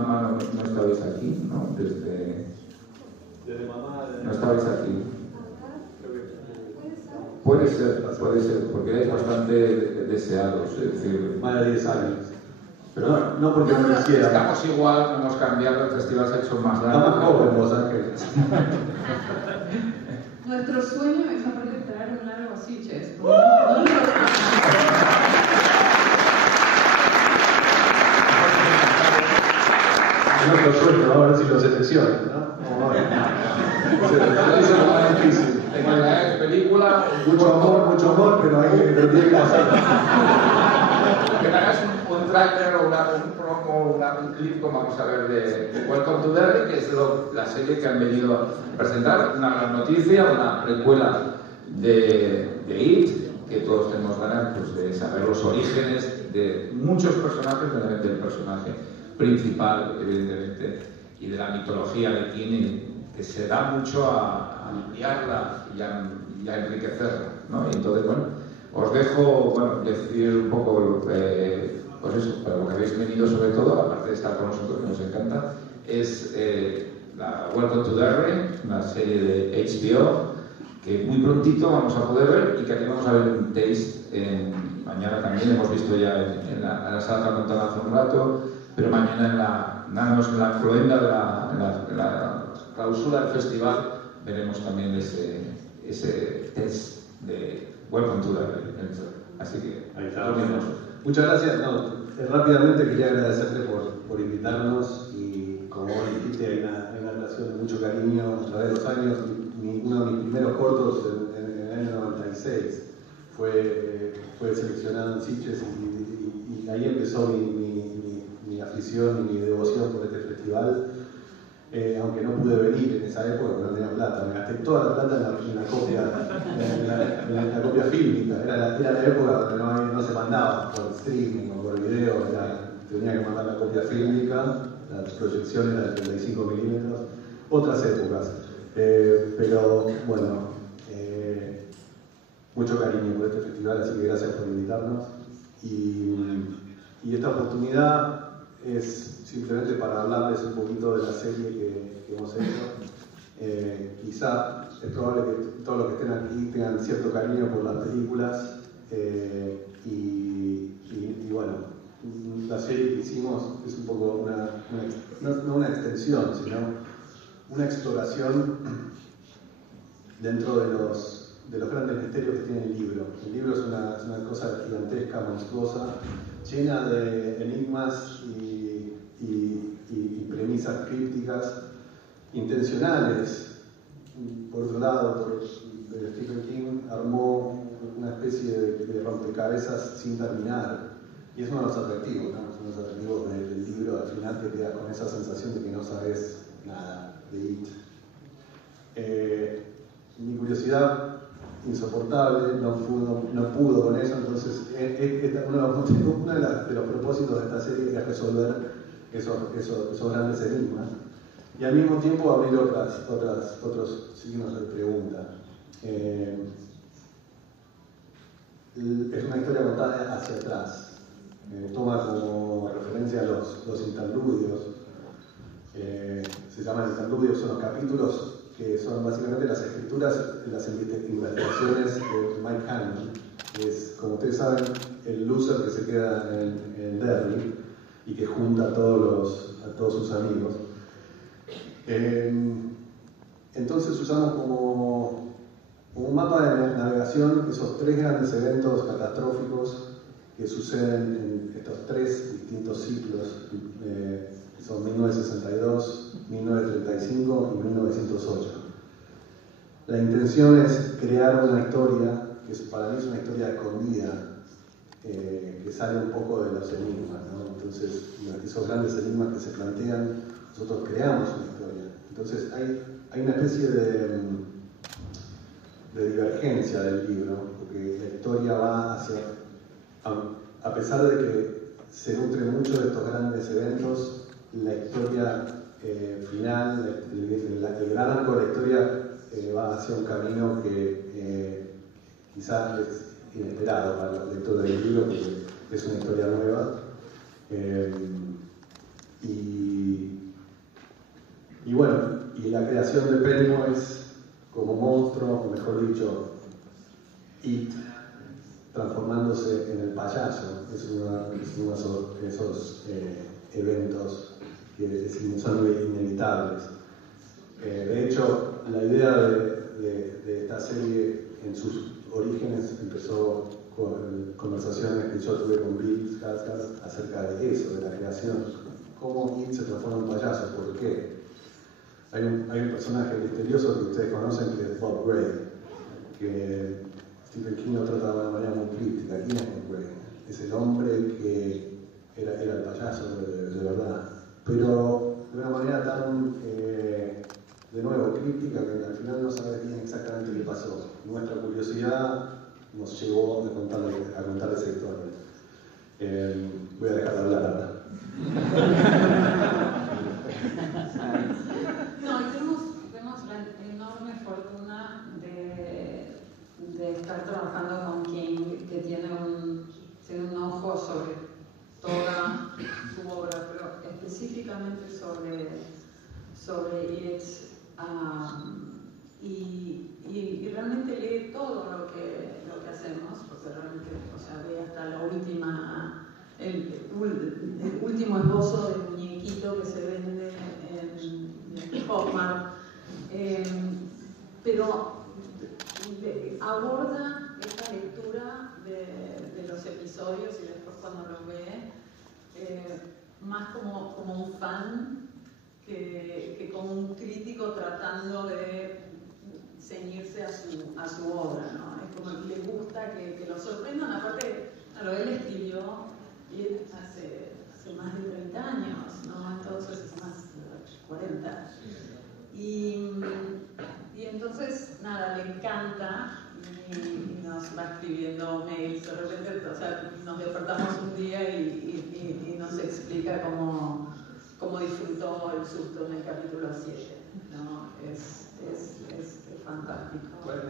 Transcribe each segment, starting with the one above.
mamá no estabais aquí, ¿no? Desde mamá. No estabais aquí. Puede ser, porque erais bastante deseados, es decir... Más de 10 años. Pero no porque no quisiera. Estamos igual, no hemos cambiado, el festival se ha hecho más grande. Estamos jóvenes, Los Ángeles. Nuestro sueño es aparte de traer un largo así, Ches. Nuestro sueño, a ver si lo seleccionan, ¿no? Vamos a ver. Eso es lo más difícil. Película, mucho amor, pero hay que tiene que pasar. Que me hagas un trailer o un promo, un clip, como vamos a ver, de Welcome to Derry, que es la serie que han venido a presentar. Una gran noticia, una precuela de It, que todos tenemos ganas pues, de saber los orígenes de muchos personajes, del personaje principal, evidentemente, y de la mitología que tiene, que se da mucho a ampliarla y a enriquecerla, ¿no? Y entonces, bueno, os dejo, bueno, decir un poco, pues eso, para lo que habéis venido sobre todo, aparte de estar con nosotros, que nos encanta, es la Welcome to Derry, una serie de HBO, que muy prontito vamos a poder ver y que aquí vamos a ver un taste mañana también, hemos visto ya en la sala que ha contado hace un rato, pero mañana en la cloenda de la clausura del festival veremos también ese test de Welcome to Derry. Así que ahí está. Muchas gracias. Rápidamente quería agradecerte por invitarnos y como vos dijiste hay una relación de mucho cariño a través de los años. Uno de mis primeros cortos en el año 96 fue seleccionado en Sitges y ahí empezó mi afición y mi devoción por este festival. Aunque no pude venir en esa época porque no tenía plata, me gasté toda la plata en la copia fílmica. Era la época donde no se mandaba por streaming o por video, tenía que mandar la copia fílmica, las proyecciones eran de 35 milímetros, otras épocas. Pero bueno, mucho cariño por este festival, así que gracias por invitarnos. Y esta oportunidad es simplemente para hablarles un poquito de la serie que hemos hecho. Quizá es probable que todos los que estén aquí tengan cierto cariño por las películas y bueno, la serie que hicimos es un poco no una extensión, sino una exploración dentro de los grandes misterios que tiene el libro. El libro es una cosa gigantesca, monstruosa, llena de enigmas y premisas crípticas intencionales. Por otro lado, Stephen King armó una especie de rompecabezas sin terminar, y es uno de los atractivos, ¿no? Es uno de los atractivos del libro. Al final te quedas con esa sensación de que no sabes nada de It. Mi curiosidad insoportable no pudo con eso, entonces uno de los propósitos de esta serie es resolver esos grandes enigmas y al mismo tiempo abrir otros signos de pregunta. Es una historia contada hacia atrás, toma como referencia los interludios, se llaman interludios, son los capítulos que son básicamente las escrituras, las investigaciones de Mike Hanlon, que es, como ustedes saben, el loser que se queda en Derry y que junta a todos sus amigos. Entonces usamos como un mapa de navegación esos tres grandes eventos catastróficos que suceden en estos tres distintos ciclos, que son 1962, 1935 y 1908. La intención es crear una historia que para mí es una historia escondida, que sale un poco de los enigmas, ¿no? Entonces, esos grandes enigmas que se plantean, nosotros creamos una historia. Entonces, hay una especie de divergencia del libro, porque la historia va hacia, a pesar de que se nutre mucho de estos grandes eventos, la historia final, el gran arco de la historia va hacia un camino que quizás es inesperado para los lectores del libro, porque es una historia nueva. Y bueno, y la creación de Pennywise como monstruo, o mejor dicho, It, transformándose en el payaso, es uno de esos eventos que son inevitables. De hecho, la idea de esta serie en sus orígenes empezó con conversaciones que yo tuve con Bill Skarsgård acerca de eso, de la creación. ¿Cómo It se transforma en un payaso? ¿Por qué? Hay un personaje misterioso que ustedes conocen que es Bob Gray, que Stephen King lo trata de una manera muy crítica. ¿Quién es Bob Gray? Es el hombre que era el payaso de verdad, pero de una manera tan, de nuevo, crítica, que al final no sabes bien exactamente qué pasó. Nuestra curiosidad nos llevó a contar esa historia. Voy a dejar de hablar ahora. No, y tenemos la enorme fortuna de estar trabajando con King, que tiene un ojo sobre toda su obra, pero específicamente sobre It, y realmente lee todo lo que hacemos, porque realmente, o sea, ve hasta la última, el último esbozo del muñequito que se vende en Hallmark, pero aborda esta lectura de los episodios y después cuando los ve, más como un fan que como un crítico tratando de ceñirse a su obra, ¿no? Es como que le gusta que lo sorprendan. Aparte, él escribió hace más de 30 años, ¿no? Entonces es más de 40. Y entonces, nada, le encanta y nos va escribiendo mails de repente, o sea, nos despertamos un día y nos explica cómo disfrutó el susto en el capítulo 7, ¿no? Es fantástico. Bueno,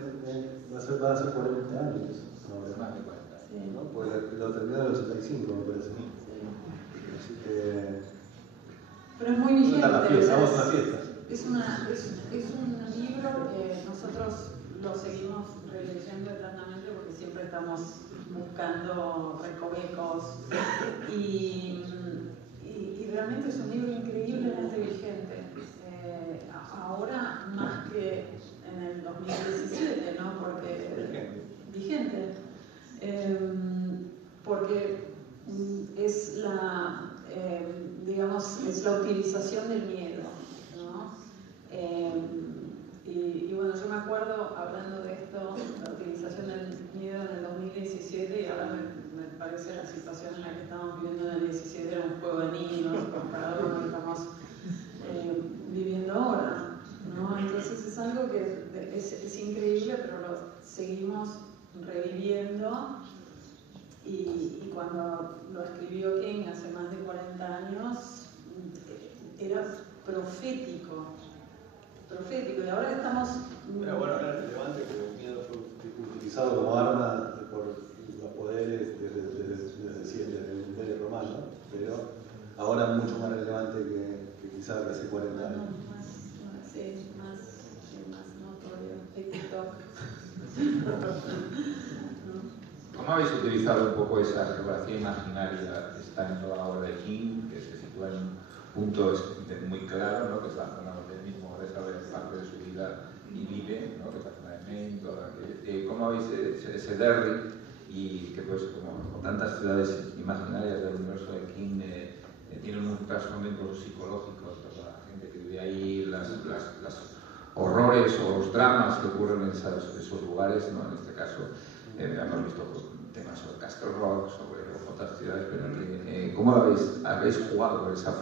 va a ser 40 años. No, más de 40. Sí. ¿No? Pues lo terminó en el 85, me parece. Así que... Pero es muy vigente. Vamos a la fiesta. Es un libro que nosotros lo seguimos releyendo eternamente porque siempre estamos buscando recovecos y realmente es un libro increíblemente vigente. Ahora más que en el 2017, ¿no? Porque vigente. Porque es es la utilización del miedo, ¿no? Y bueno, yo me acuerdo hablando de esto, la utilización del miedo en el 2017, y ahora me parece la situación en la que estamos viviendo en el 2017 era un juego de niños comparado con lo que estamos viviendo ahora, ¿no? Entonces es algo que es increíble, pero lo seguimos reviviendo. Y cuando lo escribió King hace más de 40 años, era profético, y ahora estamos... Pero bueno, era relevante que el miedo fue utilizado como arma por los poderes desde el Imperio Romano, pero ahora mucho más relevante que quizás hace 40 años. Más notorio, TikTok. ¿Cómo habéis utilizado un poco esa geografía imaginaria que está en toda la obra de King, que se sitúa en un punto muy claro, ¿no? Que es la zona donde él mismo desarrolla parte de su vida y vive, ¿no? Que es la zona de Maine, ¿cómo habéis ese Derry y que pues como tantas ciudades imaginarias del universo de King tienen un trasfondo incluso psicológico, toda la gente que vive ahí, las horrores o los dramas que ocurren en esos lugares, ¿no? En este caso hemos visto temas sobre Castle Rock, sobre otras ciudades, pero ¿cómo habéis jugado con esa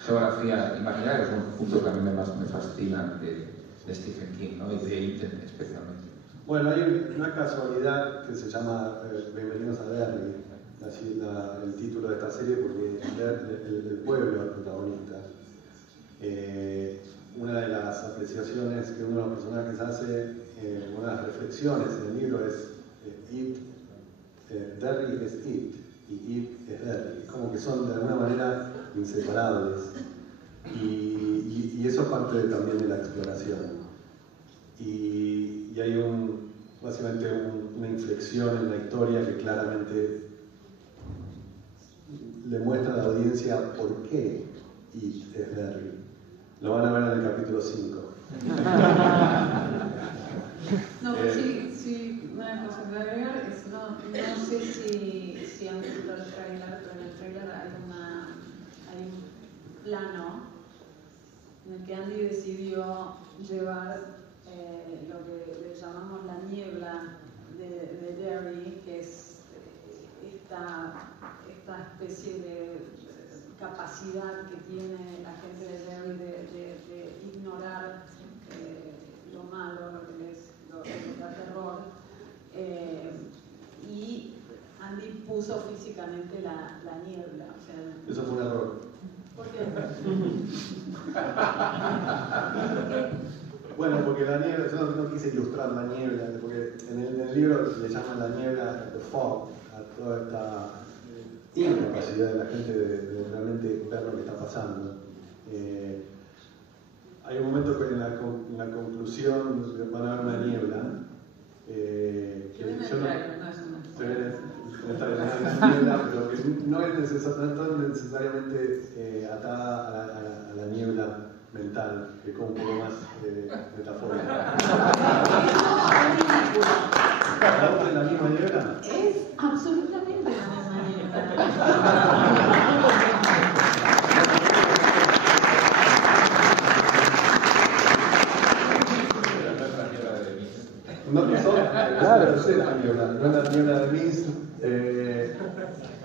geografía imaginaria? Es un punto que a mí me fascina de Stephen King, ¿no? Y de Iten especialmente. Bueno, hay una casualidad que se llama Bienvenidos a Derry, así el título de esta serie, porque el pueblo es el protagonista. Una de las apreciaciones que uno de los personajes hace, una de las reflexiones en el libro es Derry es It, y It es Derry. Como que son de alguna manera inseparables. Y eso parte también de la exploración. Y hay básicamente una inflexión en la historia que claramente le muestra a la audiencia por qué It es Derry. Lo van a ver en el capítulo 5. No, sí, una cosa que agregar es, no sé si han visto el trailer, pero en el trailer hay un plano en el que Andy decidió llevar lo que le llamamos la niebla de Derry, que es esta especie de capacidad que tiene la gente de Derry de ignorar lo malo, lo que da terror, y Andy puso físicamente la niebla. O sea, eso fue un error. ¿Por qué? Bueno, porque la niebla, yo no quise ilustrar la niebla, porque en el libro le llaman la niebla the fog a toda esta incapacidad de la gente de realmente ver lo que está pasando. Hay un momento que en la conclusión van a ver una niebla. Que yo no se ve una niebla, pero que no es necesariamente atada a la niebla mental, que es como un poco más metafórica. ¿Es la misma niebla? Es absolutamente la misma niebla. No, claro, es la niebla, no es la niebla de Mist.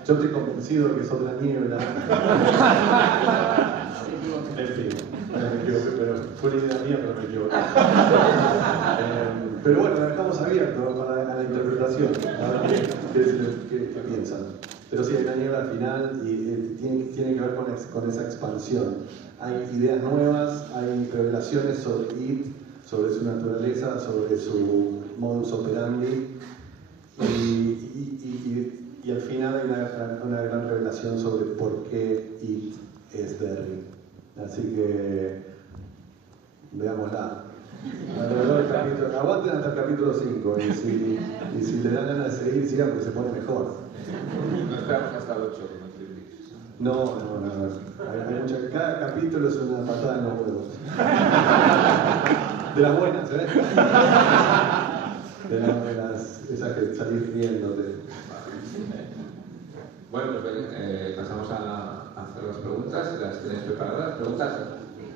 Yo estoy convencido de que es otra niebla. En fin, me equivoqué, pero fue una idea mía, pero me equivoqué. Pero bueno, la dejamos abierto a la interpretación, a ver qué piensan. Pero sí, hay una niebla al final y tiene que ver con esa expansión. Hay ideas nuevas, hay revelaciones sobre It, sobre su naturaleza, sobre su modus operandi, y al final hay una gran revelación sobre por qué It es Derry. Así que veámosla. Aguanten hasta el capítulo 5 y si le dan ganas de seguir, sigan porque se pone mejor. No esperamos hasta el 8 con el Twin. No. Cada capítulo es una patada en los huevos. De las buenas, ¿eh? De las esas que salís riéndote. Bueno, pues pasamos a hacer las preguntas. ¿Las tenéis preparadas? Preguntas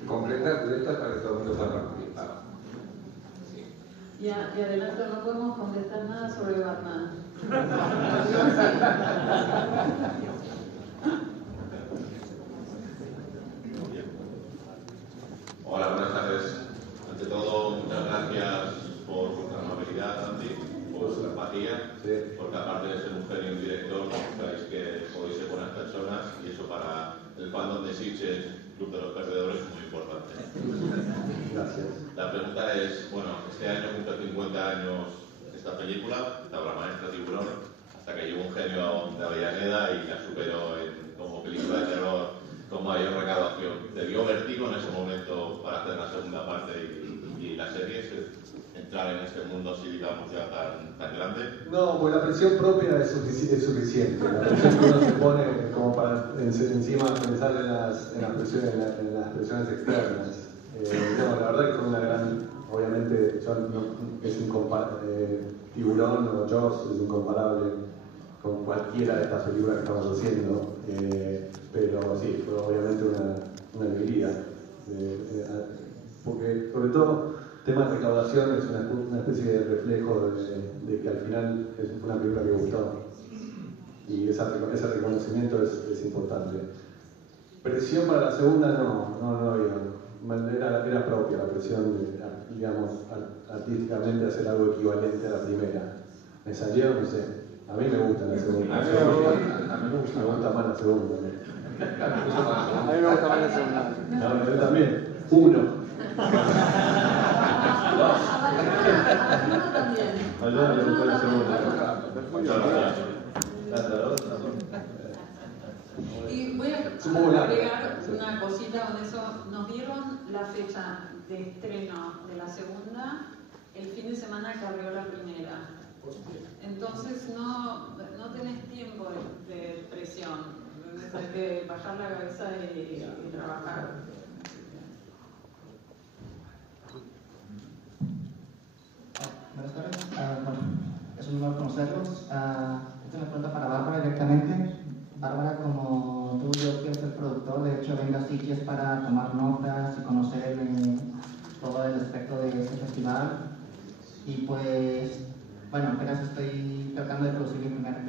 concretas, directas, para que todo el mundo pueda participar. Sí. Y adelanto, no podemos contestar nada sobre Batman. Hola, buenas tardes. Ante todo, muchas gracias por vuestra amabilidad, Andy, por vuestra empatía, porque aparte de ser un genio y un director, sabéis que podéis ser buenas personas y eso para el fandom de Sitges, Club de los Perdedores, es muy importante. Gracias. La pregunta es, bueno, este año cumple 50 años esta película, la obra maestra Tiburón, hasta que llegó un genio de Avellaneda y la superó como película de terror con mayor recaudación. ¿Te dio vértigo en ese momento para hacer la segunda parte y la serie, entrar en este mundo así, digamos, ya tan grande? No, pues la presión propia es suficiente. La presión que uno se pone como para encima pensar en las presiones externas. No, la verdad que fue una gran, obviamente, Tiburón o Jaws es incomparable con cualquiera de estas películas que estamos haciendo, pero sí, fue obviamente una alegría, porque sobre todo tema de recaudación es una especie de reflejo de que al final es una película que gustó, y ese reconocimiento es importante. Presión para la segunda no había, era propia la presión de, digamos, artísticamente hacer algo equivalente a la primera. Me salió, no sé. A mí me gusta la segunda. A mí me gusta más la segunda. A mí me gusta más la segunda. No, yo también. Uno. también. Yo me gusta la segunda. Muchas gracias. La dos. Es un poco largo. agregar una cosita con eso. Nos dieron la fecha de estreno de la segunda el fin de semana que abrió la primera. Entonces no tenés tiempo de presión. Entonces hay que bajar la cabeza y trabajar. Buenas tardes. Bueno, es un honor conocerlos. Esta es una pregunta para Bárbara directamente. Bárbara, como tú, yo quiero ser productor. De hecho, vengo a Sitges para tomar notas y conocer todo el aspecto de este festival. Y pues, bueno, apenas estoy tratando de producir mi primer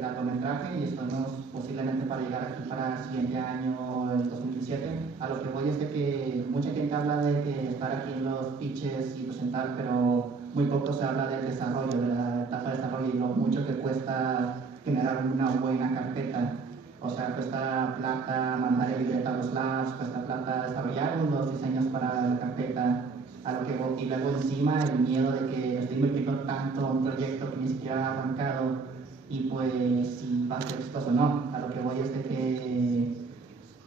largometraje y estamos posiblemente para llegar aquí para el siguiente año, el 2017. A lo que voy es de que mucha gente habla de que estar aquí en los pitches y presentar, pero muy poco se habla del desarrollo, de la etapa de desarrollo y lo mucho que cuesta generar una buena carpeta. O sea, cuesta plata mandar el libreto a los labs, cuesta plata desarrollar unos diseños para la carpeta. A lo que y luego encima el miedo de que estoy invirtiendo tanto en un proyecto que ni siquiera ha arrancado y pues si va a ser exitoso o no. A lo que voy es de que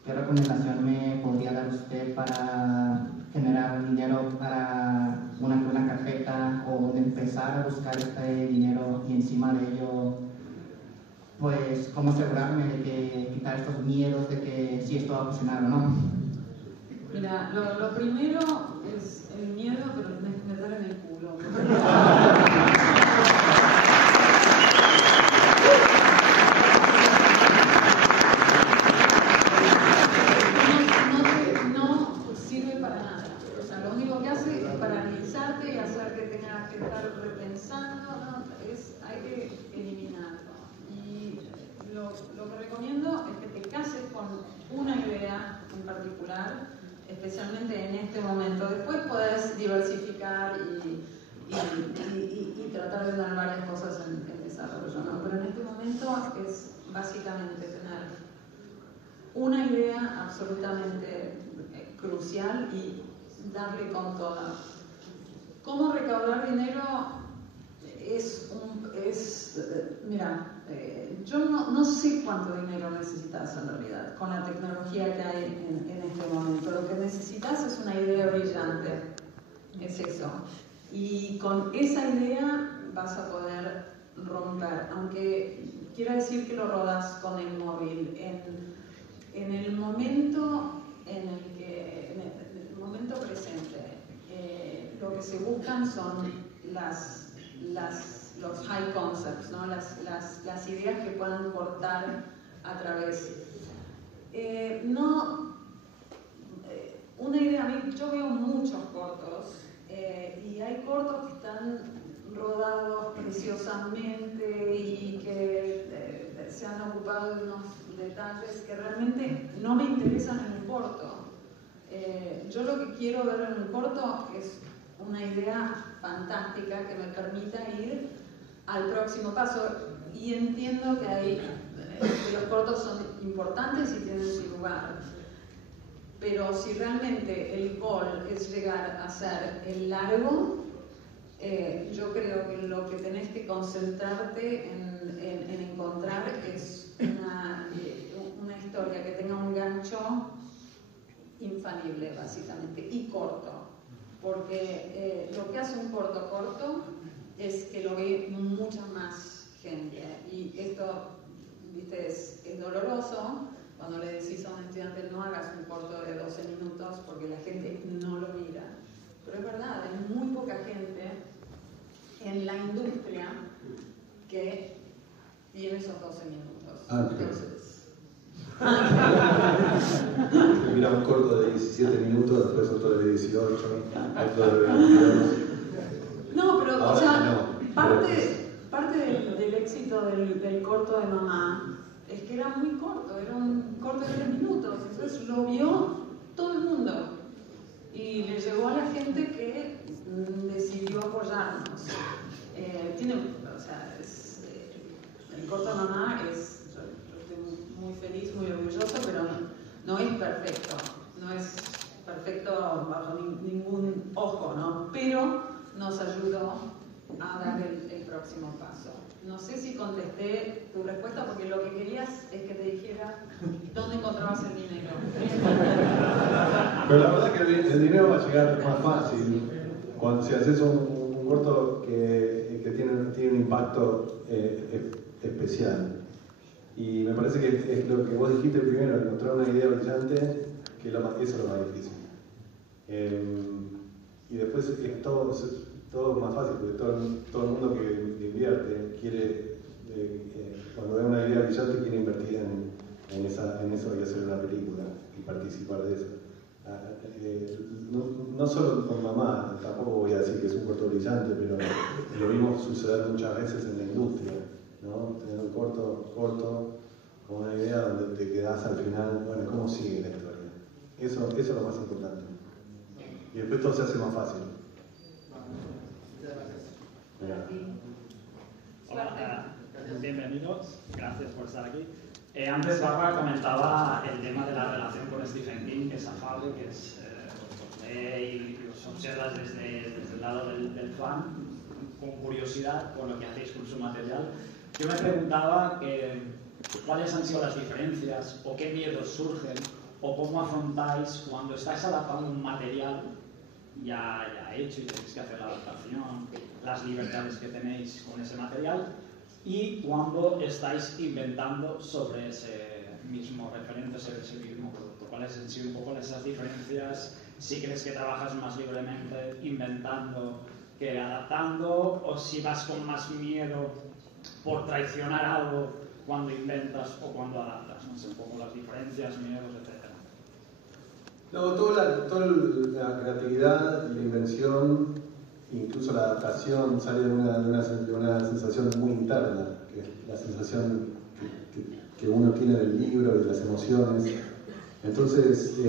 ¿qué recomendación me podría dar usted para generar dinero para una carpeta o empezar a buscar este dinero y encima de ello pues cómo asegurarme de que quitar estos miedos de que si esto va a funcionar o no? Mira, lo primero es el miedo, pero meter en el culo. No sirve para nada. O sea, lo único que hace es paralizarte y hacer que tengas que estar repensando. Hay que eliminarlo. Y lo que recomiendo es que te cases con una idea en particular, especialmente en este momento. Después podés diversificar y tratar de dar varias cosas en desarrollo, ¿no? Pero en este momento es básicamente tener una idea absolutamente crucial y darle con toda. ¿Cómo recaudar dinero? Mira, yo no sé cuánto dinero necesitas en realidad con la tecnología que hay en este momento. Lo que necesitas es una idea brillante, es eso. Y con esa idea vas a poder romper, aunque quiera decir que lo rodas con el móvil. En el momento presente, lo que se buscan son los high concepts, ¿no? las ideas que puedan cortar a través. Una idea, yo veo muchos cortos y hay cortos que están rodados preciosamente y que se han ocupado de unos detalles que realmente no me interesan en un corto. Yo lo que quiero ver en un corto es una idea fantástica que me permita ir al próximo paso, y entiendo que los cortos son importantes y tienen su lugar, pero si realmente el goal es llegar a ser el largo, yo creo que lo que tenés que concentrarte en encontrar es una historia que tenga un gancho infalible, básicamente, y corto. Porque lo que hace un corto es que lo ve mucha más gente. Y esto, viste, es doloroso cuando le decís a un estudiante no hagas un corto de 12 minutos porque la gente no lo mira. Pero es verdad, hay muy poca gente en la industria que tiene esos 12 minutos. Mira un corto de 17 minutos, después otro de 18, otro de 22. No, pero ahora, o sea, no. parte del éxito del corto de mamá es que era muy corto, era un corto de 3 minutos, entonces lo vio todo el mundo y le llegó a la gente que decidió apoyarnos. El corto de mamá es, yo estoy muy feliz, muy orgulloso, pero no es perfecto, no es perfecto bajo ningún ojo, ¿no? Pero nos ayudó a dar el próximo paso. no sé si contesté tu respuesta, porque lo que querías es que te dijera dónde encontrabas el dinero. Pero la verdad que el dinero va a llegar más fácil cuando si haces un corto que tiene un impacto especial. Y me parece que es lo que vos dijiste primero, encontrar una idea brillante, que eso es lo más difícil. Y después es todo más fácil, porque todo el mundo que invierte quiere, cuando ve una idea brillante, quiere invertir en eso y hacer una película y participar de eso. No solo con mamá, tampoco voy a decir que es un corto brillante, pero lo vimos suceder muchas veces en la industria, ¿no? Tener un corto con una idea donde te quedás al final, bueno, ¿cómo sigue la historia? Eso es lo más importante. Y después todo se hace más fácil. Hola, bienvenidos, gracias por estar aquí. Antes Bárbara comentaba el tema de la relación con Stephen King, que es afable, que es y os observas desde el lado del fan, con curiosidad por lo que hacéis con su material. Yo me preguntaba cuáles han sido las diferencias, o qué miedos surgen, o cómo afrontáis cuando estáis adaptando un material ya hecho y tenéis que hacer la adaptación, las libertades que tenéis con ese material, y cuando estáis inventando sobre ese mismo referente, sobre ese mismo producto. ¿Cuáles han sido un poco esas diferencias? Si crees que trabajas más libremente inventando que adaptando, o si vas con más miedo por traicionar algo cuando inventas o cuando adaptas. No sé, un poco las diferencias, miedos, etc. No, toda la creatividad y la invención, incluso la adaptación, sale de una sensación muy interna, que es la sensación que uno tiene del libro y de las emociones. Entonces,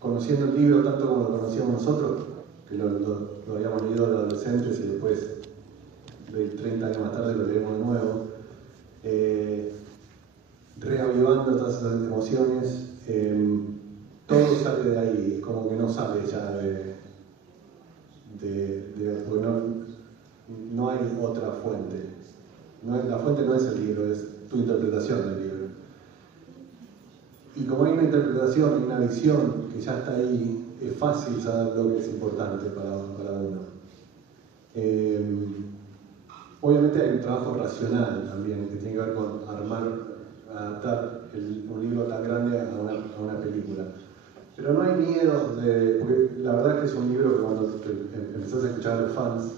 conociendo el libro tanto como lo conocíamos nosotros, que lo habíamos leído de adolescentes y después, 30 años más tarde, lo leemos de nuevo, reavivando todas esas emociones, todo sale de ahí, como que no sale ya porque no hay otra fuente. La fuente no es el libro, es tu interpretación del libro. Y como hay una interpretación y una visión que ya está ahí, es fácil saber lo que es importante para uno. Obviamente hay un trabajo racional también, que tiene que ver con adaptar un libro tan grande a una película. Pero no hay miedo porque la verdad es que es un libro que cuando empezás a escuchar a los fans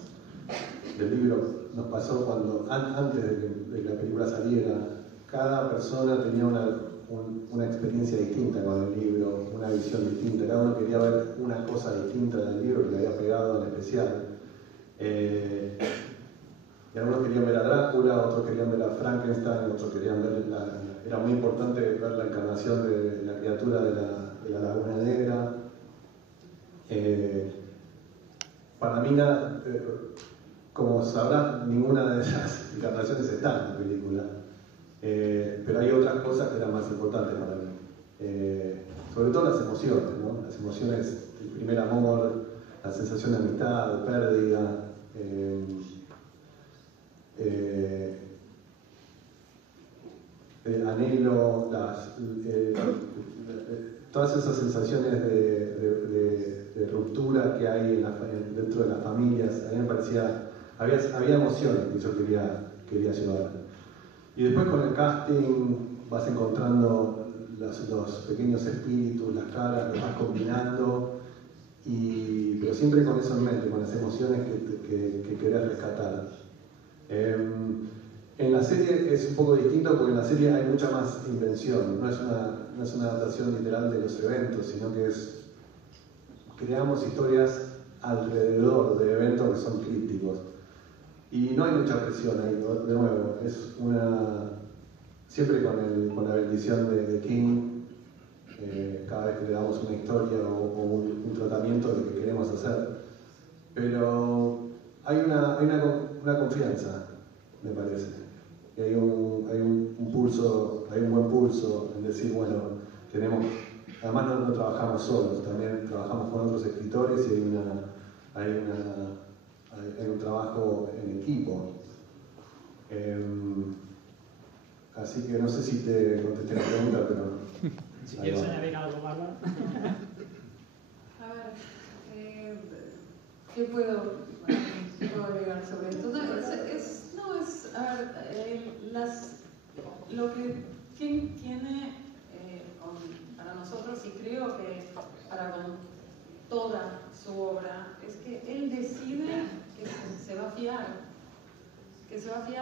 del libro, nos pasó cuando, antes de que la película saliera, cada persona tenía una experiencia distinta con el libro, una visión distinta, cada uno quería ver una cosa distinta del libro que le había pegado en especial. Y algunos querían ver a Drácula, otros querían ver a Frankenstein, otros querían ver era muy importante ver la encarnación de la criatura de la Laguna Negra. Para mí, como sabrás, ninguna de esas encarnaciones está en la película. Pero hay otras cosas que eran más importantes para mí. Sobre todo las emociones, ¿no? Las emociones, el primer amor, la sensación de amistad, de pérdida. Anhelo, todas esas sensaciones de ruptura que hay dentro de las familias. A mí me parecía, había emociones que yo quería llevar. Y después con el casting vas encontrando los pequeños espíritus, las caras, los vas combinando, pero siempre con eso en mente, con las emociones que querés rescatar. En la serie es un poco distinto porque en la serie hay mucha más invención, no es una adaptación literal de los eventos, sino que creamos historias alrededor de eventos que son crípticos. Y no hay mucha presión ahí, de nuevo, siempre con la bendición de King, cada vez que le damos una historia o un tratamiento de lo que queremos hacer. Pero hay una confianza, me parece. Y hay un pulso, hay un buen pulso en decir, bueno, además no trabajamos solos, también trabajamos con otros escritores y hay un trabajo en equipo. Así que no sé si te contesté la pregunta, pero... Si quieres añadir algo, Bárbara. A ver, ¿qué puedo agregar sobre esto? Lo que King tiene para nosotros, y creo que para con toda su obra, es que él decide que se va a fiar,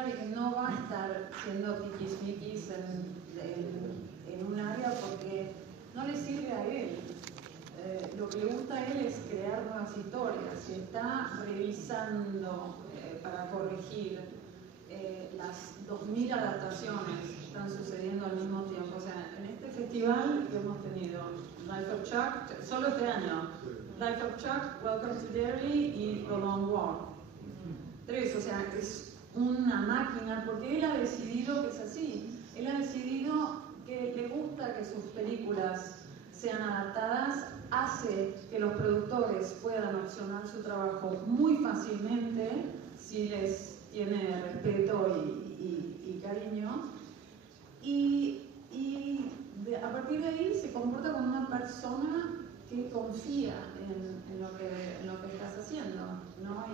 y que no va a estar siendo tiquismiquis en un área porque no le sirve a él. Lo que le gusta a él es crear nuevas historias, y está revisando para corregir las 2000 adaptaciones que están sucediendo al mismo tiempo. O sea, en este festival que hemos tenido Life of Chuck, solo este año, Life of Chuck, Welcome to Derry y The Long Walk. 3, o sea, es una máquina, porque él ha decidido que es así. Él ha decidido que le gusta que sus películas sean adaptadas, hace que los productores puedan opcionar su trabajo muy fácilmente si les tiene respeto y cariño, a partir de ahí se comporta como una persona que confía en lo que estás haciendo, ¿no?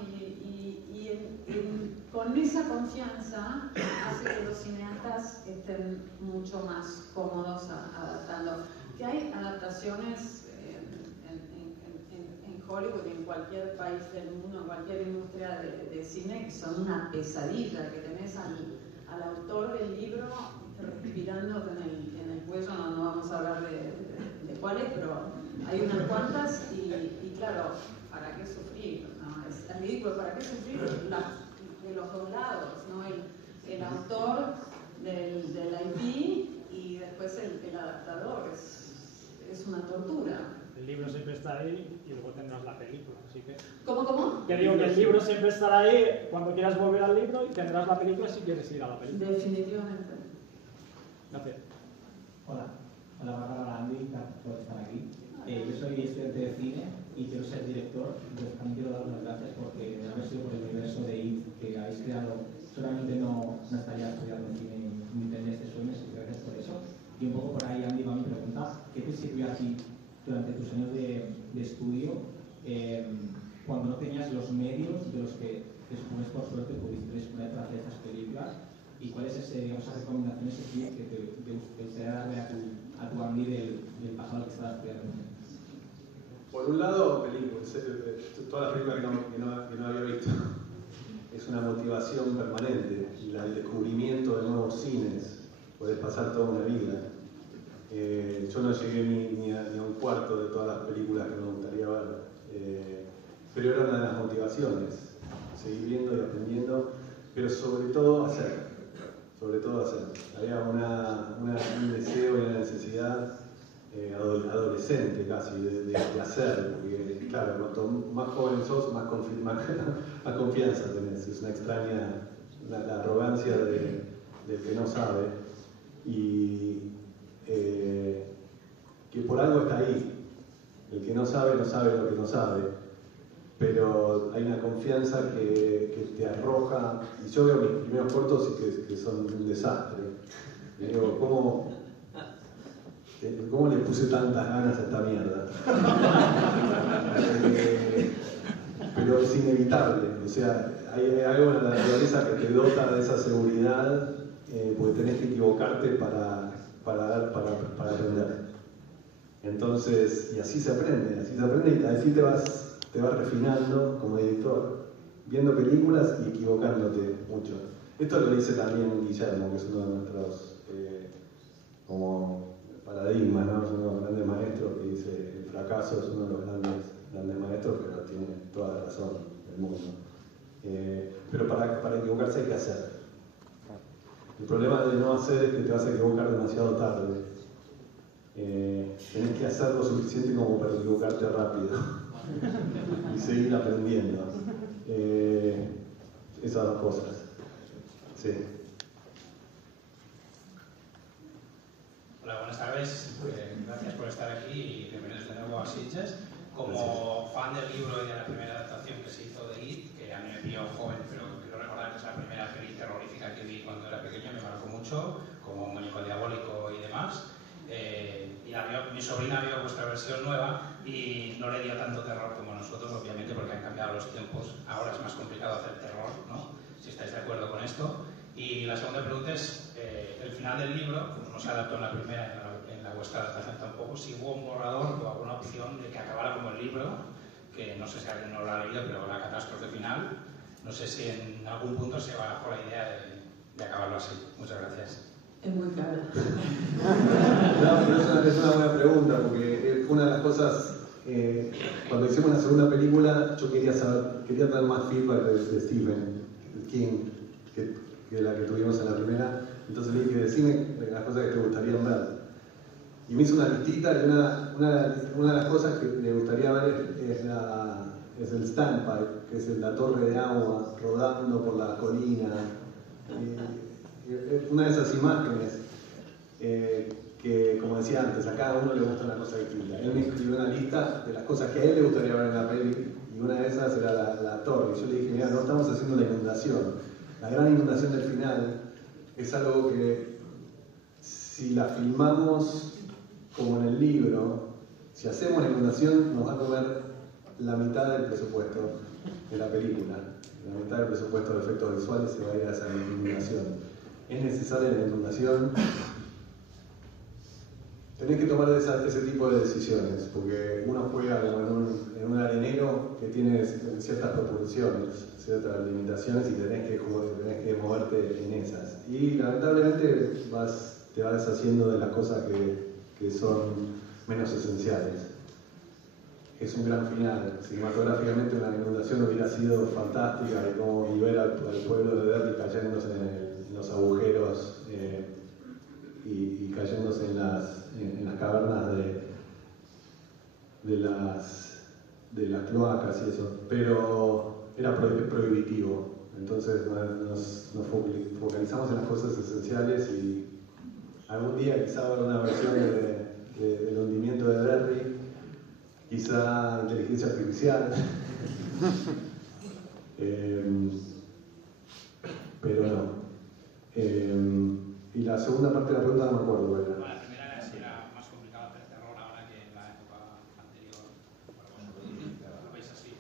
Con esa confianza hace que los cineastas estén mucho más cómodos adaptando. Que hay adaptaciones en Hollywood y en cualquier país del mundo, en cualquier industria de cine, que son una pesadilla, que tenés al autor del libro respirándote en el cuello. No vamos a hablar de cuáles, pero hay unas cuantas, y claro, ¿para qué sufrir? ¿No? Es ridículo, ¿para qué sufrir de los dos lados? ¿No? El autor del IP y después el adaptador, es una tortura. El libro siempre está ahí y luego tendrás la película, así que... ¿Cómo? Que digo que el libro siempre estará ahí cuando quieras volver al libro, y tendrás la película si quieres ir a la película. Definitivamente. Gracias. Hola, Bárbara, Andy, gracias por estar aquí. Yo soy estudiante de cine y quiero ser director. Entonces también quiero dar las gracias porque haber sido por el universo de IT que habéis creado. Solamente no estaría estudiando cine ni tendría este sueño, así que gracias por eso. Y un poco por ahí, Andy, va mi pregunta. ¿Qué te sirvió a ti durante tus años de estudio cuando no tenías los medios de los que después, por suerte, pudiste disponer para hacer esas películas? ¿Y cuáles esas recomendaciones que te gustaría darle a tu Andy del pasado que estabas estudiando? Por un lado, películas. Todas las películas que no había visto. Es una motivación permanente, y el descubrimiento de nuevos cines. Podés pasar toda una vida. Yo no llegué ni a un cuarto de todas las películas que me gustaría ver, pero era una de las motivaciones, seguir viendo y aprendiendo, pero sobre todo hacer. Había un deseo y una necesidad adolescente casi de hacer, porque claro, cuanto más joven sos, más confianza tenés. Es una extraña la arrogancia del que no sabe, y que por algo está ahí. El que no sabe lo que no sabe, pero hay una confianza que te arroja. Y yo veo mis primeros cortos y que son un desastre. Y digo, ¿cómo le puse tantas ganas a esta mierda? Pero es inevitable. O sea, hay algo en la naturaleza que te dota de esa seguridad, porque tenés que equivocarte para aprender. Entonces, y así se aprende, y así te vas refinando como director, viendo películas y equivocándote mucho. Esto lo dice también Guillermo, que es uno de nuestros como paradigmas, ¿no? Es uno de los grandes maestros, que dice el fracaso es uno de los grandes maestros, pero tiene toda la razón del mundo. Pero para equivocarse hay que hacer. El problema de no hacer es que te vas a equivocar demasiado tarde. Tenés que hacer lo suficiente como para equivocarte rápido y seguir aprendiendo. Esas dos cosas. Sí. Hola, buenas tardes. Gracias por estar aquí y bienvenidos de nuevo a Sitges. Como fan del libro y de la primera adaptación que se hizo de IT, que a mí me pilló joven, pero quiero recordar recordar que es la primera peli terrorífica que vi cuando era pequeño, me marcó mucho, como Muñeco Diabólico y demás. Y mi sobrina vio vuestra versión nueva y no le dio tanto terror como nosotros, obviamente, porque han cambiado los tiempos. Ahora es más complicado hacer terror, ¿no? Si estáis de acuerdo con esto. Y la segunda pregunta es, el final del libro, como no se adaptó en la primera, en la vuestra adaptación tampoco, si hubo un borrador o alguna opción de que acabara como el libro, que no sé si alguien no lo ha leído, pero la catástrofe final, no sé si en algún punto se barajó la idea de acabarlo así. Muchas gracias. Es muy caro. No, pero es una buena pregunta, porque fue una de las cosas, cuando hicimos la segunda película, yo quería dar más feedback de Stephen King que la que tuvimos en la primera. Entonces le dije, decime las cosas que te gustarían ver. Y me hizo una listita y una de las cosas que me gustaría ver es el standpipe, que es la torre de agua rodando por la colina. Una de esas imágenes que, como decía antes, a cada uno le gusta una cosa distinta. Él me escribió una lista de las cosas que a él le gustaría ver en la peli, y una de esas era la torre. Y yo le dije, mira, no estamos haciendo la inundación. La gran inundación del final es algo que, si la filmamos como en el libro, si hacemos la inundación, nos va a comer la mitad del presupuesto de la película. La mitad del presupuesto de efectos visuales se va a ir a esa inundación. Es necesaria la inundación. Tenés que tomar ese tipo de decisiones, porque uno juega como en un arenero que tiene ciertas proporciones, ciertas limitaciones, y tenés que moverte en esas. Y lamentablemente te vas deshaciendo de las cosas que son menos esenciales. Es un gran final. Cinematográficamente una inundación hubiera sido fantástica, y ver al pueblo de Derry cayéndose en los agujeros y cayéndose en las cavernas de las cloacas y eso, pero era prohibitivo. Entonces nos focalizamos en las cosas esenciales, y algún día quizá habrá una versión del hundimiento de Derry, quizá inteligencia artificial, pero no. Y la segunda parte de la pregunta no me acuerdo cuál era. Bueno, la primera era si era más complicado hacer terror ahora que en la época anterior. ¿Lo veis así?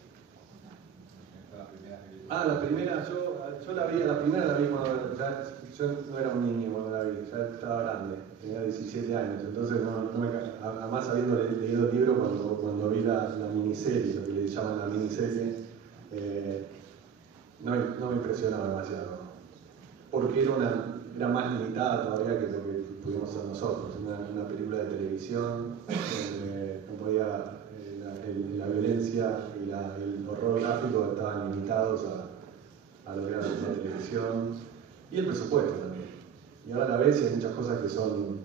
La primera, yo la primera la vi cuando yo no era un niño cuando la vi, ya estaba grande, tenía 17 años, entonces además habiendo leído el libro, cuando vi la miniserie, lo que le llaman la miniserie, no me impresionaba demasiado, porque era más limitada todavía que lo que pudimos hacer nosotros. Una película de televisión donde no podía, la violencia y el horror gráfico estaban limitados a lo que era la televisión, y el presupuesto también. Y ahora a la vez hay muchas cosas que son,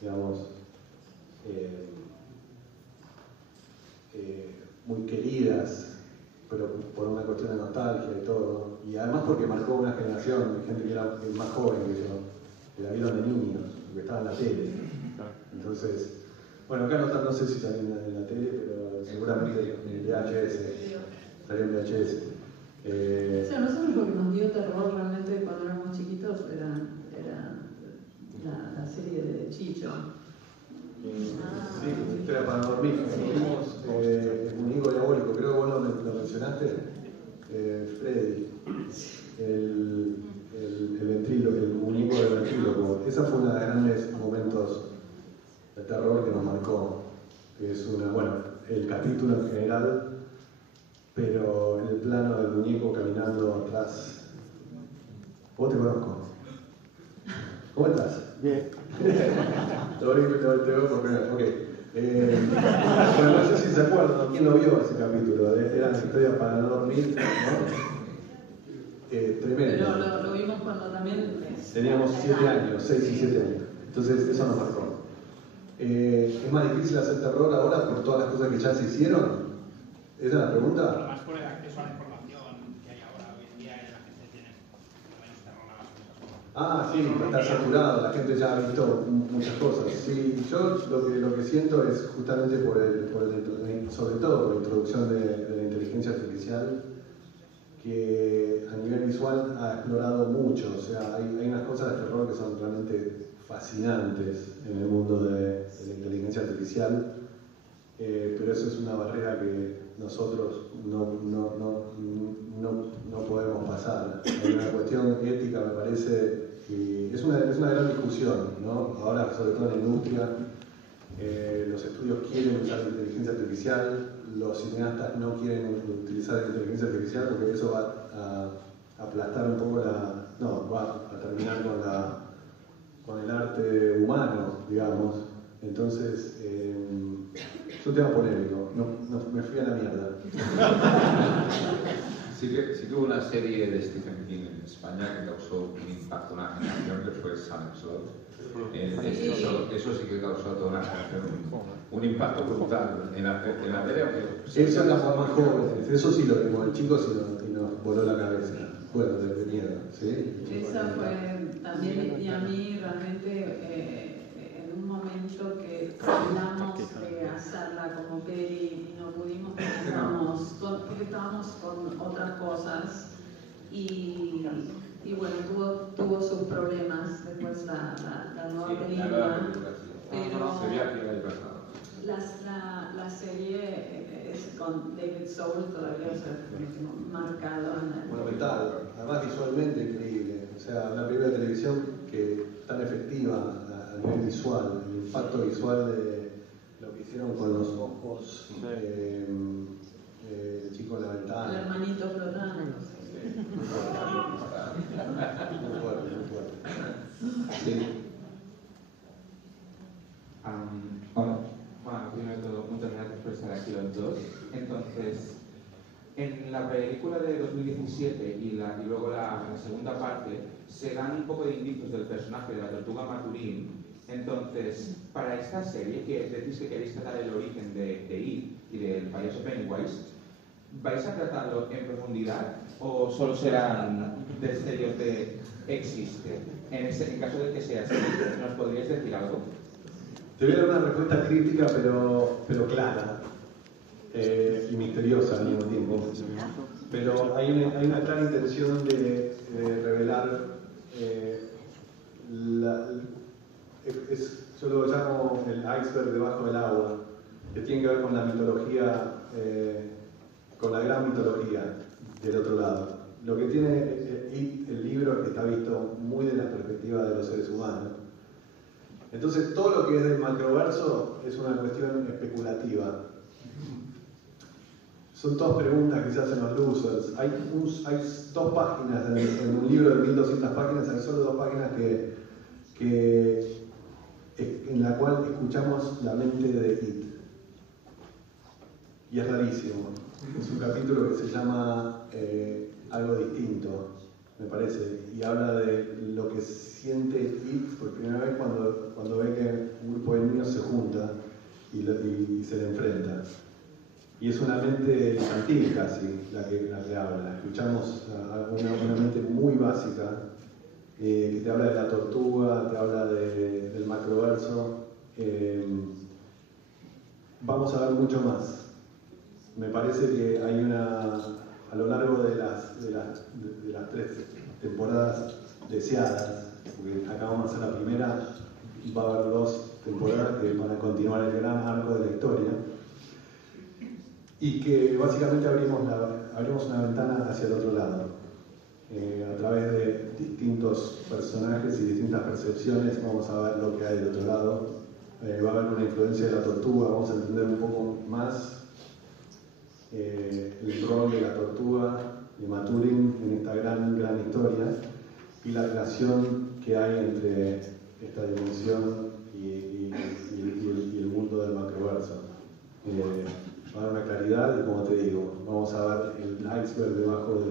digamos, muy queridas, pero por una cuestión de nostalgia y todo, y además porque marcó una generación de gente que era más joven que yo, que la vieron de niños, que estaba en la tele. Entonces, bueno, acá no sé si salió en la tele, pero seguramente en VHS, salió en VHS. O sea, nosotros lo que nos dio terror realmente cuando éramos chiquitos era la serie de Chicho. Sí, Historia para dormir. Vimos Muñeco Diabólico, creo que vos lo mencionaste, Freddy, el muñeco del ventríloco. Esa fue uno de los grandes momentos de terror que nos marcó. Que es el capítulo en general, pero en el plano del muñeco caminando atrás. Vos te conozco. ¿Cómo estás? Bien. Te veo por primera vez. Ok. Bueno, no sé si se acuerdan, ¿quién lo vio ese capítulo? Eran historias para no dormir, ¿no? Tremendo. Pero lo vimos cuando también... Teníamos 7 años, 6 y 7 años. Entonces eso nos marcó. ¿Es más difícil hacer terror ahora por todas las cosas que ya se hicieron? ¿Esa es la pregunta? Más por el acceso a la información que hay ahora. Hoy en día la gente tiene menos terror a las cosas. Sí, está saturado, la gente ya ha visto muchas cosas. Sí, yo lo que siento es justamente sobre todo por la introducción de la inteligencia artificial, que a nivel visual ha explorado mucho. O sea, hay unas cosas de terror que son realmente fascinantes en el mundo de la inteligencia artificial, pero eso es una barrera que nosotros no podemos pasar. Hay una cuestión ética, me parece, y es una gran discusión, ¿no? Ahora, sobre todo en la industria, los estudios quieren usar la inteligencia artificial, los cineastas no quieren utilizar la inteligencia artificial porque eso va a aplastar un poco va a terminar con el arte humano, digamos. Entonces, es un tema polémico, me fui a la mierda. Sí que hubo una serie de Stephen King en España que causó un impacto en una generación, que fue Salem Slot. Eso sí que causó a toda una generación un impacto brutal en la tele. Eso en las más jóvenes, eso sí lo vimos, el chico sí nos voló la cabeza. Bueno, de miedo, ¿sí? Esa fue también, y a mí realmente en un momento que hablamos de hacerla como peli y no pudimos porque estábamos con otras cosas y bueno, tuvo sus problemas después la nueva película, pero la serie es con David Soul todavía marcado en el... Monumental, además visualmente increíble. O sea, una película de televisión que tan efectiva a nivel visual, el impacto visual de lo que hicieron con los ojos, el chico en la ventana. El hermanito flotando. Muy fuerte. Sí. Hola. Bueno, primero de todo, muchas gracias por estar aquí los dos. Entonces, en la película de 2017 y luego la segunda parte, se dan un poco de indicios del personaje de la tortuga Maturín. Entonces, para esta serie, que decís que queréis tratar el origen de It y del payaso Pennywise, ¿vais a tratarlo en profundidad o solo serán destellos de existe? En caso de que sea así, ¿nos podríais decir algo? Te voy a dar una respuesta crítica, pero clara y misteriosa al mismo tiempo. Pero hay una clara intención de revelar yo lo llamo el iceberg debajo del agua, que tiene que ver con la mitología, con la gran mitología del otro lado. Lo que tiene el libro es que está visto muy de la perspectiva de los seres humanos. Entonces, todo lo que es del macroverso es una cuestión especulativa. Son todas preguntas que se hacen los losers. Hay 2 páginas en un libro de 1200 páginas, hay solo 2 páginas en la cual escuchamos la mente de It. Y es rarísimo. Es un capítulo que se llama Algo Distinto, me parece, y habla de lo que siente It por primera vez cuando ve que un grupo de niños se junta y se le enfrenta. Y es una mente infantil casi la que habla. Escuchamos una mente muy básica que te habla de la tortuga, te habla del macroverso. Vamos a ver mucho más. Me parece que hay a lo largo de las 3 temporadas deseadas, porque acá vamos a hacer la primera, va a haber 2 temporadas que van a continuar el gran arco de la historia, y que básicamente abrimos una ventana hacia el otro lado, a través de distintos personajes y distintas percepciones. Vamos a ver lo que hay del otro lado, va a haber una influencia de la tortuga, vamos a entender un poco más el rol de la tortuga, de Maturin en esta gran historia, y la relación que hay entre esta dimensión y el mundo del macroverso. Va a dar una claridad y, como te digo, vamos a ver el iceberg debajo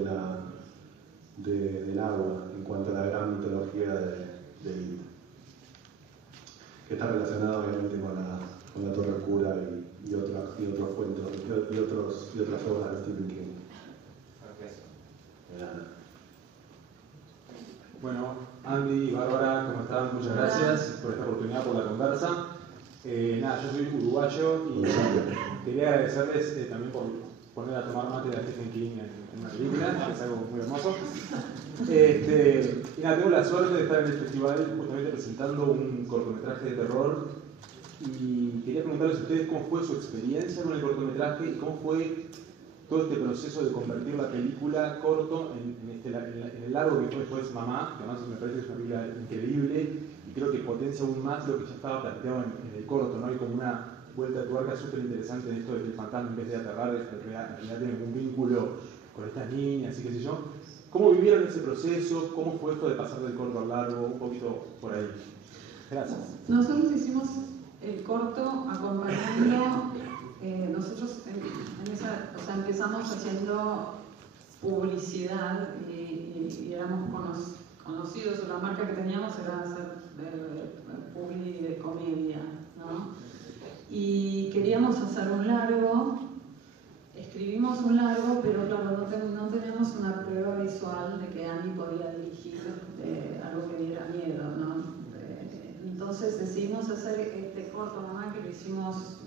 del agua en cuanto a la gran mitología de It, que está relacionada obviamente con la Torre Oscura y otros cuentos y otras obras de Stephen King. Bueno, Andy y Bárbara, ¿cómo están? Muchas gracias por esta oportunidad, por la conversa. Yo soy uruguayo y quería agradecerles también por poner a tomar mate de Stephen King en una película, que es algo muy hermoso. Y nada, tengo la suerte de estar en el festival justamente presentando un cortometraje de terror y quería preguntarles a ustedes cómo fue su experiencia con el cortometraje y cómo fue todo este proceso de convertir la película corto en el largo que fue después Mamá, que además me parece que es una película increíble y creo que potencia aún más lo que ya estaba planteado en el corto, ¿no? Y como una vuelta de tuerca súper interesante en esto de que el fantasma en vez de aterrar en realidad tiene algún vínculo con estas niñas y qué sé yo. ¿Cómo vivieron ese proceso? ¿Cómo fue esto de pasar del corto al largo? Un poquito por ahí. Gracias. Nosotros hicimos el corto acompañando, nosotros empezamos haciendo publicidad y éramos conocidos, la marca que teníamos era hacer publi de comedia, ¿no? Y queríamos hacer un largo, escribimos un largo, pero claro, no teníamos una prueba visual de que Andy podía dirigir algo que diera miedo, ¿no? Entonces decidimos hacer este corto, Mamá, que lo hicimos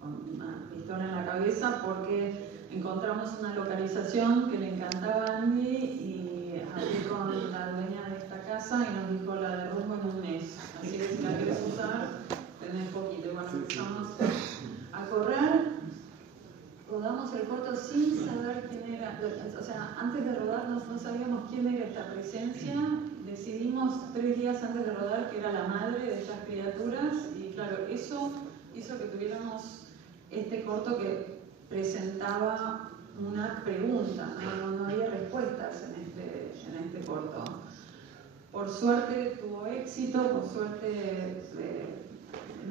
con una pistola en la cabeza porque encontramos una localización que le encantaba a Andy y hablé con la dueña de esta casa y nos dijo la derrumbo en un mes, así que si la quieres usar tenés poquito. Y bueno, empezamos a correr, rodamos el corto sin saber quién era, o sea, antes de rodar no sabíamos quién era esta presencia. Decidimos 3 días antes de rodar que era la madre de estas criaturas y claro, eso hizo que tuviéramos este corto que presentaba una pregunta, no había respuestas en este corto. Por suerte tuvo éxito, por suerte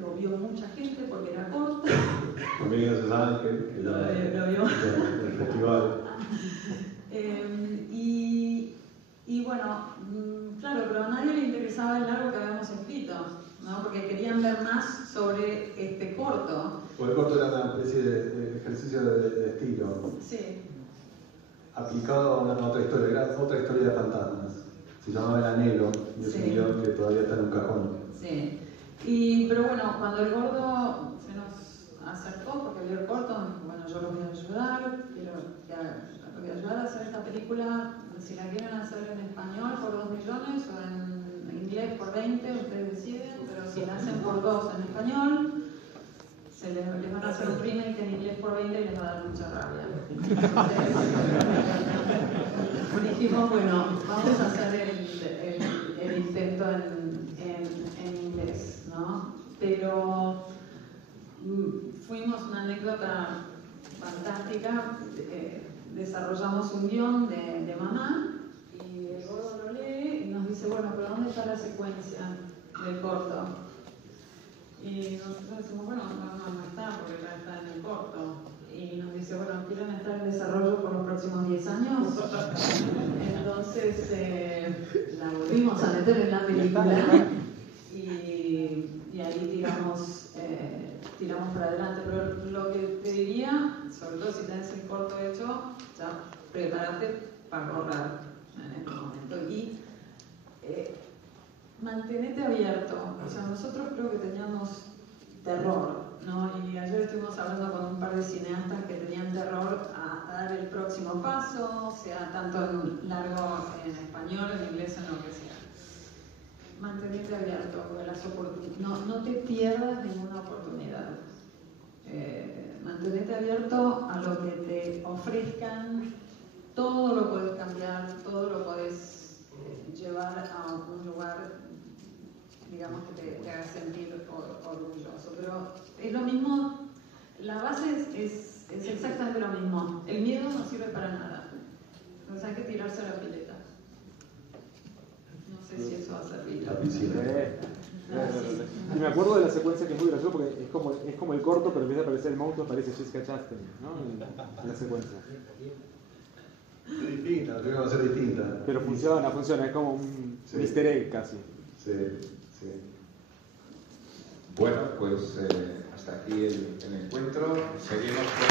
lo vio mucha gente porque era corto. También gracias a Ángel, que lo vio del festival. Y bueno, claro, pero a nadie le interesaba el largo que habíamos escrito, ¿no? Porque querían ver más sobre este corto. Porque el corto era una especie de ejercicio de estilo. Sí. Aplicado a una otra historia, era otra historia de fantasmas. Se llamaba El Anhelo, y es un guión que todavía está en un cajón. Sí. Pero bueno, cuando el gordo se nos acercó, porque vio el corto, me dijo, bueno, yo lo voy a ayudar, lo voy a ayudar a hacer esta película. Si la quieren hacer en español por 2 millones o en inglés por 20, ustedes deciden, pero si la hacen por 2 en español, les van a hacer un remake en inglés por 20 y les va a dar mucha rabia. Entonces, dijimos, bueno, vamos a hacer el intento en inglés, ¿no? Pero fuimos una anécdota fantástica. Desarrollamos un guión de Mamá y el gordo lo lee y nos dice, bueno, pero ¿dónde está la secuencia del corto? Y nosotros decimos, bueno, no está porque ya está en el corto. Y nos dice, bueno, ¿quieren estar en desarrollo por los próximos 10 años? Entonces la volvimos a meter en la película y ahí tiramos para adelante. Pero lo que te diría, sobre todo si tenés el corto hecho, ya prepárate para correr en este momento. Y mantenete abierto. O sea, nosotros creo que teníamos terror, ¿no? Y ayer estuvimos hablando con un par de cineastas que tenían terror a dar el próximo paso, sea tanto en largo en español, en inglés, en lo que sea. Mantenete abierto, porque no te pierdas ninguna oportunidad. Mantenete abierto a lo que te ofrezcan, todo lo puedes cambiar, todo lo puedes llevar a un lugar, digamos, que te haga sentir orgulloso. Pero es lo mismo, la base es exactamente lo mismo. El miedo no sirve para nada. Entonces hay que tirarse a la pileta. No sé si eso va a servir. La piscina. Y me acuerdo de la secuencia que es muy graciosa porque es como el corto, pero en vez de aparecer el monstruo aparece Jessica Chastain, ¿no? En la secuencia. Es distinta, la película va a ser distinta. Pero funciona, es como un easter egg casi. Sí. Bueno, pues hasta aquí el encuentro. Seguimos con...